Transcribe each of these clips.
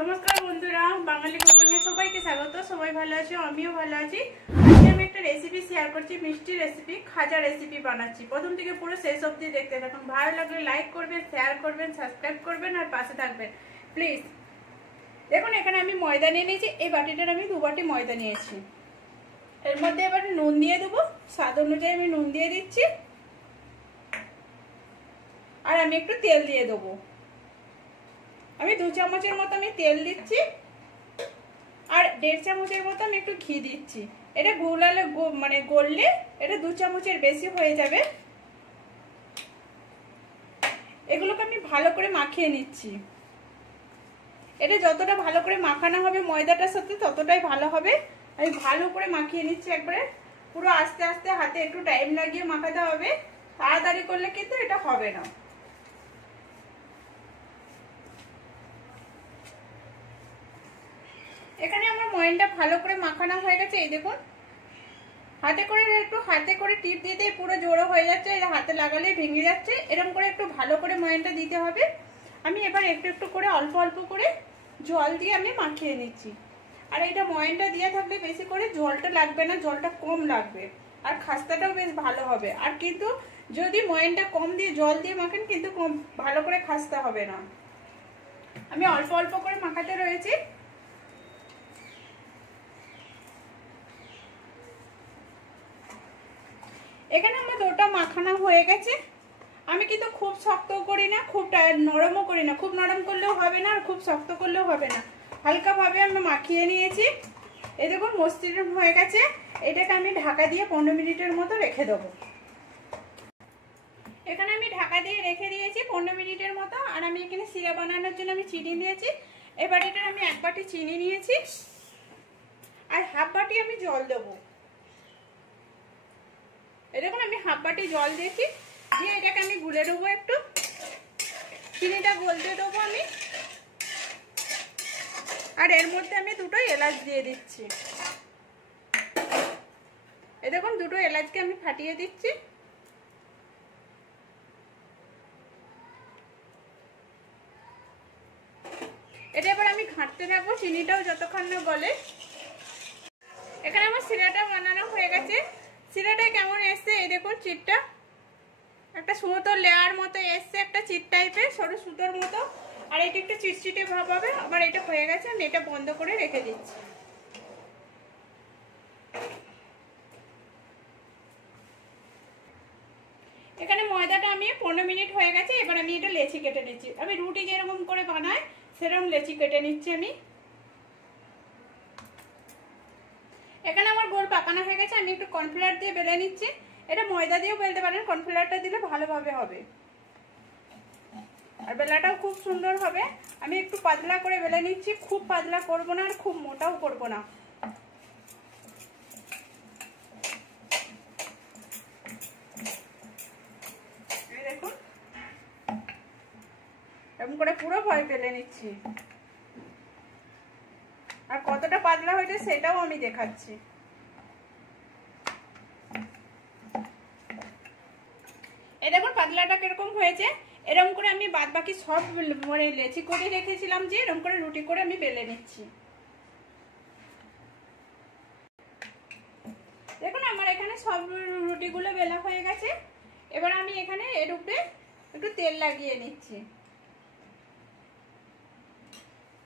নমস্কার বন্ধুরা, বাঙালি কুকিং এ সবাইকে স্বাগত। সবাই ভালো আছে, আমিও ভালো আছি। আজকে আমি একটা রেসিপি শেয়ার করছি, মিষ্টি রেসিপি, খাজা রেসিপি বানাচ্ছি। প্রথম থেকে পুরো শেষ অবধি দেখতে থাকুন। ভালো লাগলে লাইক করবেন, শেয়ার করবেন, সাবস্ক্রাইব করবেন আর পাশে থাকবেন প্লিজ। দেখুন এখানে আমি ময়দা নিয়ে নিয়েছি। এই বাটিটার আমি 2 বাটি ময়দা নিয়েছি। এর মধ্যে এবার নুন দিয়ে দেবো, স্বাদ অনুযায়ী আমি নুন দিয়ে দিচ্ছি। আর আমি একটু তেল দিয়ে দেবো। আমি 2 চামচের মতো আমি তেল দিচ্ছি আর 1.5 চামচের মতো আমি একটু ঘি দিচ্ছি। এটা গোলালে মানে গললে এটা 2 চামচের বেশি হয়ে যাবে। এগুলোকে আমি ভালো করে মাখিয়ে নিচ্ছি। এটা যতটা ভালো করে মাখানো হবে ময়দাটার সাথে ততটাই ভালো হবে। আমি ভালো করে মাখিয়ে নিচ্ছি একবারে, পুরো আস্তে আস্তে হাতে একটু টাইম লাগিয়ে মাখাতে হবে। তাড়াতাড়ি করলে কিন্তু এটা হবে না। এখানে আমার ময়দাটা ভালো করে মাখানো হয়ে গেছে। এই দেখুন হাতে করে টিপ দিতে পুরো জোড়ো হয়ে যাচ্ছে। এটা হাতে লাগালে ভেঙে যাচ্ছে। এরকম করে একটু ভালো করে ময়দাটা দিতে হবে। আমি এবার একটু একটু করে অল্প অল্প করে জল দিয়ে আমি মাখিয়ে নিচ্ছি। আর এইটা ময়দাটা দিয়ে থাকলে বেশি করে জলটা লাগবে না, জলটা কম লাগবে আর খাস্তাটাও বেশ ভালো হবে। আর কিন্তু যদি ময়দাটা কম দিয়ে জল দিয়ে মাখেন কিন্তু কম ভালো করে খাস্তা হবে না। আমি অল্প অল্প করে মাখাতে রয়েছি। এখানে আমার ডোটা মাখানো হয়ে গেছে। আমি কিন্তু খুব শক্ত করি না, খুব নরমও করি না। খুব নরম করলেও হবে না আর খুব শক্ত করলেও হবে না। হালকাভাবে আমি মাখিয়ে নিয়েছি। এই দেখুন মসৃণ হয়ে গেছে। এটাকে আমি ঢাকা দিয়ে 15 মিনিটের মতো রেখে দেবো। এখানে আমি ঢাকা দিয়ে রেখে দিয়েছি 15 মিনিটের মতো। আর আমি এখানে সিরা বানানোর জন্য আমি চিনি দিয়েছি। এবার এটা আমি 1 বাটি চিনি নিয়েছি আর 1/2 বাটি আমি জল দেবো। এই দেখুন আমি 1/2 বাটি জল দিয়েছি, দিয়ে এটাকে আমি গুলে দেবো। একটু চিনিটা গলতে দেবো আমি। আর এর মধ্যে আমি 2টো এলাচ দিয়ে দিচ্ছি। এই দেখুন 2টো এলাচকে আমি ফাটিয়ে দিচ্ছি। এটা এবার আমি ঘাঁটতে থাকবো চিনিটাও যতক্ষণ না গলে। এখানে আমার সিরাটা বানানো হয়ে গেছে। সিরাটা কেমন এসছে এই দেখুন, চিটটা একটা সুতোর লেয়ার মতো এসছে, একটা চিট টাইপের সরু সুতোর মতো। আর এটা একটু চিটচিটে ভাব হবে। আবার এটা হয়ে গেছে, আমি এটা বন্ধ করে রেখে দিচ্ছি। এখানে ময়দাটা আমি 15 মিনিট হয়ে গেছে। এবার আমি এটা লেচি কেটে নিচ্ছি। আমি রুটি যেরকম করে বানাই সেরকম লেচি কেটে নিচ্ছি আমি। এখানে আমার গোল পাকানো হয়ে গেছে। আমি একটু কর্নফ্লাওয়ার দিয়ে বেলে নিচ্ছি। এটা ময়দা দিয়েও বেলতে পারেন, কর্নফ্লাওয়ারটা দিলে ভালোভাবে হবে আর বেলাটাও খুব সুন্দর হবে। আমি একটু পাতলা করে বেলে নিচ্ছি, খুব পাতলা করব না আর খুব মোটাও করব না। এই দেখুন এরকম করে পুরো ভয় বেলে নিচ্ছি। আর কতটা পাতলা হয়েছে সেটাও আমি দেখাচ্ছি। এই দেখুন পাতলাটা কিরকম হয়েছে। এরকম করে আমি বাদ বাকি সব মানে লেচি করে রেখেছিলাম যে এরকম করে রুটি করে আমি বেলে নিচ্ছি। দেখুন আমার এখানে সব রুটিগুলো বেলা হয়ে গেছে। এবার আমি এখানে এর উপরে একটু তেল লাগিয়ে নিচ্ছি।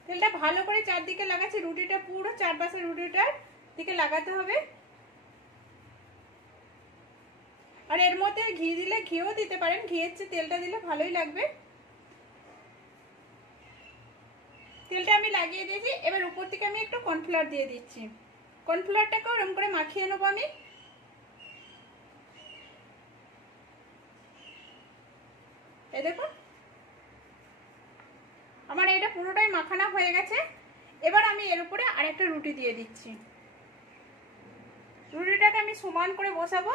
তেলটা ভালো করে চারদিকে লাগাচ্ছি। রুটিটা পুরো চারপাশে রুটিটার দিকে লাগাতে হবে। আর এর মধ্যে ঘি দিলে ঘিও দিতে পারেন, ঘিয়ের চেয়ে তেলটা দিলে ভালোই লাগবে। তেলটা আমি লাগিয়ে দিয়েছি। এবার উপর থেকে আমি একটু কর্নফ্লাওয়ার দিয়ে দিচ্ছি। কর্নফ্লাওয়ারটাকে এরকম করে মাখিয়ে নেবো আমি। এই দেখুন আমার এটা পুরোটাই মাখানো হয়ে গেছে। এবার আমি এর উপরে আরেকটা রুটি দিয়ে দিচ্ছি। রুটিটাকে আমি সমান করে বসাবো।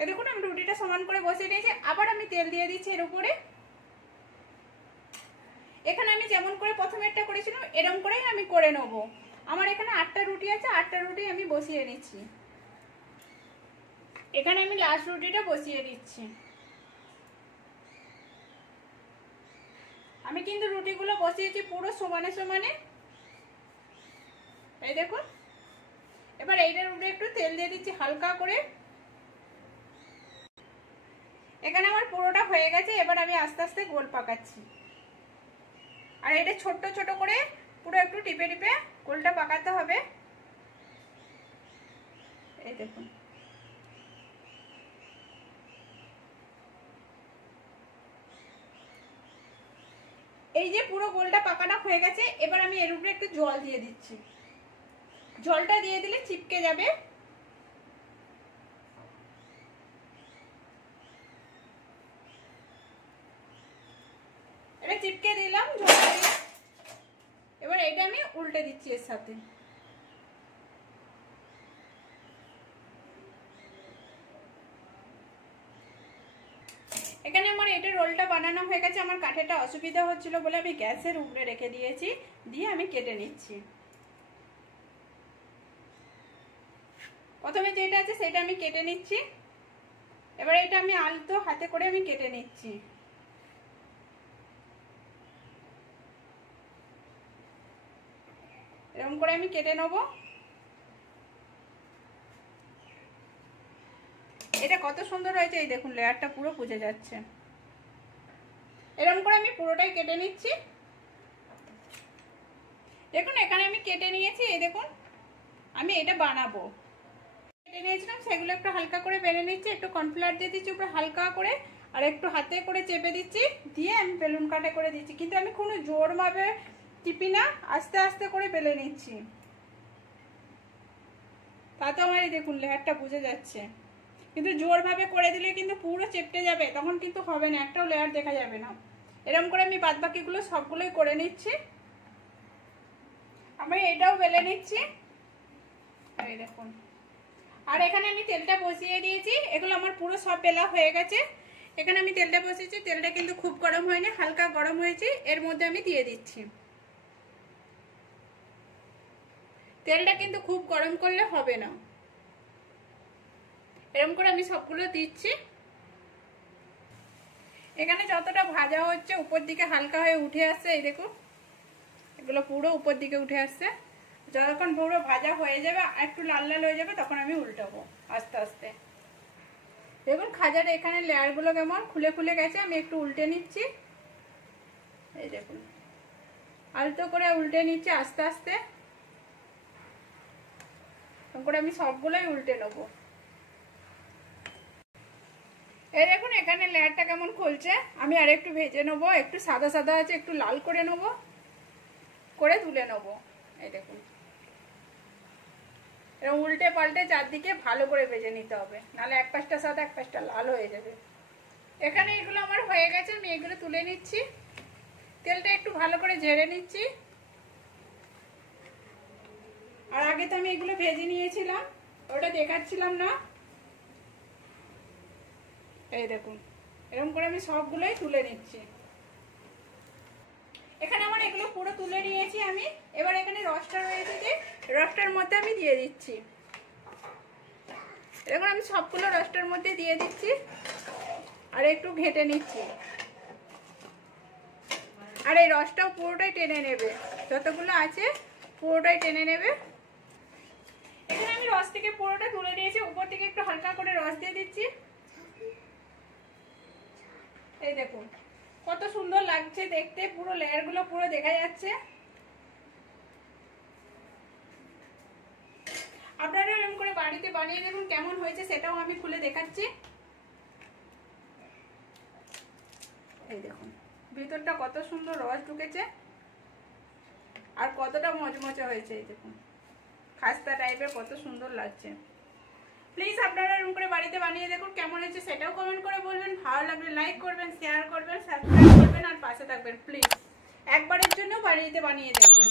এই দেখুন আমি রুটিটা সমান করে বসিয়ে দিয়েছি। আবার আমি তেল দিয়ে দিচ্ছি এর উপরে। এখানে আমি যেমন করে প্রথমেরটা করেছিলাম এরকম করেই আমি করে নেব। আমার এখানে 8টা রুটি আছে, 8টা রুটি আমি বসিয়ে নিচ্ছি। এখানে আমি লাস্ট রুটিটা বসিয়ে দিচ্ছি। আমি কিন্তু রুটিগুলো বসিয়েছি পুরো সমানে সমানে, এই দেখুন। এবার এইটার উপরে একটু তেল দিয়ে দিচ্ছি হালকা করে। এখানে আমার পুরোটা হয়ে গেছে। এবার আমি আস্তে আস্তে গোল পাকাচ্ছি, আর এটা ছোট ছোট করে পুরো একটু টিপে টিপে গোলটা পাকাতে হবে। এই দেখুন, এই যে পুরো গোলটা পাকানো হয়ে গেছে। এবার আমি এর উপরে একটু জল দিয়ে দিচ্ছি। জলটা দিয়ে দিলে চিপকে যাবে। এটা চিপকে দিলাম জলটা দিয়ে। এবার এটা আমি উল্টে দিচ্ছি এর সাথে। এখানে আমার এটা রোলটা বানানো হয়ে গেছে। আমার কাঠেটা অসুবিধা হচ্ছিল বলে আমি গ্যাসের উপরে রেখে দিয়েছি, দিয়ে আমি কেটে নিচ্ছি। প্রথমে যেটা আছে সেটা আমি কেটে নিচ্ছি। এবার এটা আমি আলতো হাতে করে আমি কেটে নিচ্ছি। এরকম করে আমি কেটে নেব। এটা কত সুন্দর হয়েছে, এই দেখুন লেয়ারটা পুরো বুঝে যাচ্ছে। এরকম করে আমি পুরোটাই কেটে নিচ্ছি। দেখুন এখানে আমি কেটে নিয়েছি। এই দেখুন আমি এটা বানাবো। কেটে নিয়েছিলাম সেগুলো একটু হালকা করে বেলে নিচ্ছি। একটু কর্নফ্লাওয়ার দিয়ে দিচ্ছি উপরে হালকা করে, আর একটু হাতে করে চেপে দিচ্ছি, দিয়ে আমি বেলুন কাটে করে দিচ্ছি। কিন্তু আমি কোনো জোরভাবে টিপি না, আস্তে আস্তে করে বেলে নিচ্ছি। তাতে আমার এই দেখুন লেয়ারটা বুঝে যাচ্ছে। কিন্তু জোরভাবে করে দিলে কিন্তু পুরো চেপটে যাবে, তখন কিন্তু হবে না, একটাও লেয়ার দেখা যাবে না। এরকম করে আমি বাদ বাকিগুলো সবগুলোই করে নিচ্ছি। আমি এটাও বেলে নিচ্ছি, এই দেখুন। আর এখানে আমি তেলটা বসিয়ে দিয়েছি। এগুলো আমার পুরো সব বেলা হয়ে গেছে। এখানে আমি তেলটা বসিয়েছি। তেলটা কিন্তু খুব গরম হয়নি, হালকা গরম হয়েছে। এর মধ্যে আমি দিয়ে দিচ্ছি। তেলটা কিন্তু খুব গরম করলে হবে না। এরকম করে আমি সবগুলো দিচ্ছি। এখানে যতটা ভাজা হচ্ছে উপর দিকে হালকা হয়ে উঠে আসছে, এই দেখুন এগুলো পুরো উপর দিকে উঠে আসছে। যতক্ষণ পুরো ভাজা হয়ে যাবে, একটু লাল লাল হয়ে যাবে, তখন আমি উল্টাবো আস্তে আস্তে। দেখুন খাজার এখানে লেয়ারগুলো কেমন খুলে খুলে গেছে। আমি একটু উল্টে নিচ্ছি, এই দেখুন আলতো করে উল্টে নিচ্ছি আস্তে আস্তে। এরকম করে আমি সবগুলোই উল্টে নেবো। এই দেখুন এখানে লেয়ারটা কেমন খুলছে। আমি আর একটু ভেজে নেবো, একটু সাদা সাদা আছে, একটু লাল করে নেবো, করে তুলে নেবো। এই দেখুন এরকম উল্টে পাল্টে চারদিকে ভালো করে ভেজে নিতে হবে, নাহলে এক পাশটা সাদা এক পাশটা লাল হয়ে যাবে। এখানে এগুলো আমার হয়ে গেছে। আমি এগুলো তুলে নিচ্ছি। তেলটা একটু ভালো করে ঝেড়ে নিচ্ছি। আর আগে তো আমি এগুলো ভেজে নিয়েছিলাম, ওটা দেখাচ্ছিলাম না। এই দেখুন এরকম করে আমি সবগুলোই তুলে নিচ্ছি। এখানে আমার এগুলো পুরো তুলে নিয়েছি আমি। এবার এখানে রসটা রয়েছে, যে রসটার মধ্যে আমি দিয়ে দিচ্ছি। এরকম আমি সবগুলো রসটার মধ্যে দিয়ে দিচ্ছি, আর একটু ঘেটে নিচ্ছি। আর এই রসটাও পুরোটাই টেনে নেবে, যতগুলো আছে পুরোটাই টেনে নেবে। এখানে আমি রস থেকে পুরোটা তুলে নিয়েছি। উপর থেকে একটু হালকা করে রস দিয়ে দিচ্ছি। এই দেখুন কত সুন্দর লাগছে দেখতে, পুরো লেয়ারগুলো পুরো দেখা যাচ্ছে। আপনারা এরকম করে বাড়িতে বানিয়ে দেখুন কেমন হয়েছে, সেটাও আমি খুলে দেখাচ্ছি। এই দেখুন ভিতরটা কত সুন্দর রস ঢুকেছে, আর কতটা মচমচে হয়েছে। এই দেখুন খাস্তা টাইপের কত সুন্দর লাগছে। প্লিজ আপনারা এরকম করে বাড়িতে বানিয়ে দেখুন কেমন হয়েছে, সেটাও কমেন্ট করে বলবেন। ভালো লাগলে লাইক করবেন, শেয়ার করবেন, সাবস্ক্রাইব করবেন, আর পাশে থাকবেন। প্লিজ একবারের জন্য বাড়িতে বানিয়ে দেখবেন।